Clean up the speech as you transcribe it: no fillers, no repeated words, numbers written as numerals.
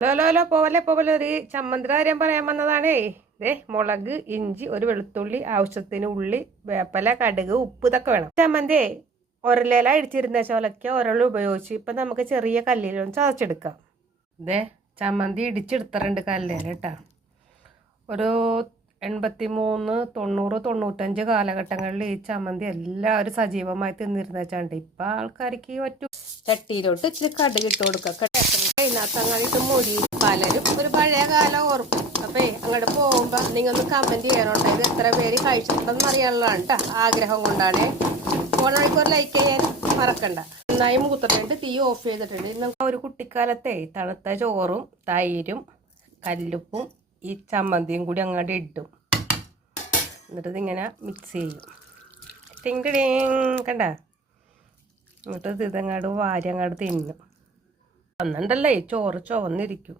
ലോലോ പോവല്ലേ ഒരു ചമ്മന്തിയുടെ കാര്യം പറയാൻ വന്നതാണേ. മുളക്, ഇഞ്ചി, ഒരു വെളുത്തുള്ളി, ആവശ്യത്തിന് ഉള്ളി, വേപ്പല, കടുക്, ഉപ്പ് ഇതൊക്കെ വേണം. ചമ്മന്തി ഒരലേല അടിച്ചിരുന്ന ചോലക്ക ഒരൾ ഉപയോഗിച്ച് ഇപ്പൊ നമുക്ക് ചെറിയ കല്ലിലൊന്ന് ചതച്ചെടുക്കാം. ചമ്മന്തി ഇടിച്ചെടുത്തിട്ടുണ്ട് കല്ലേല കേട്ടാ. ഒരു 83, 90, 95 കാലഘട്ടങ്ങളിൽ ഈ ചമ്മന്തി എല്ലാവരും സജീവമായി തിന്നിരുന്ന വെച്ചാണ്ട് ഇപ്പൊ ആൾക്കാർക്ക് പറ്റും. ചട്ടിയിലോട്ട് ഇച്ചിരി കടുക് ഇട്ട് കൊടുക്കുക. അതിനകത്ത് അങ്ങോട്ട് മൊഴി പലരും ഒരു പഴയ കാലം ഓർക്കും. അപ്പേ അങ്ങോട്ട് പോകുമ്പോ നിങ്ങൾ ഒന്ന് കമന്റ് ചെയ്യണോട്ടോ. ഇത് എത്ര പേര് കഴിച്ചിട്ടുണ്ടെന്ന് അറിയാനുള്ളതാണ് കേട്ടോ. ആഗ്രഹം കൊണ്ടാണ്. ഫോണായിക്കോർ ലൈക്ക് ചെയ്യാൻ മറക്കണ്ട. നന്നായി മൂത്തിട്ടുണ്ട്. തീ ഓഫ് ചെയ്തിട്ടുണ്ട്. നമുക്ക് ഒരു കുട്ടിക്കാലത്തെ തണുത്ത ചോറും തൈരും കല്ലുപ്പും ഈ ചമ്മന്തിയും കൂടി അങ്ങോട്ട് ഇടും. എന്നിട്ട് ഇതിങ്ങനെ മിക്സ് ചെയ്യും. ടിങ് ടിങ് കണ്ട. എന്നിട്ട് ഇതങ്ങാട് വാരി അങ്ങോട്ട് തിന്നും. അന്നുണ്ടല്ലേ ചോറ് ചുവന്നിരിക്കും.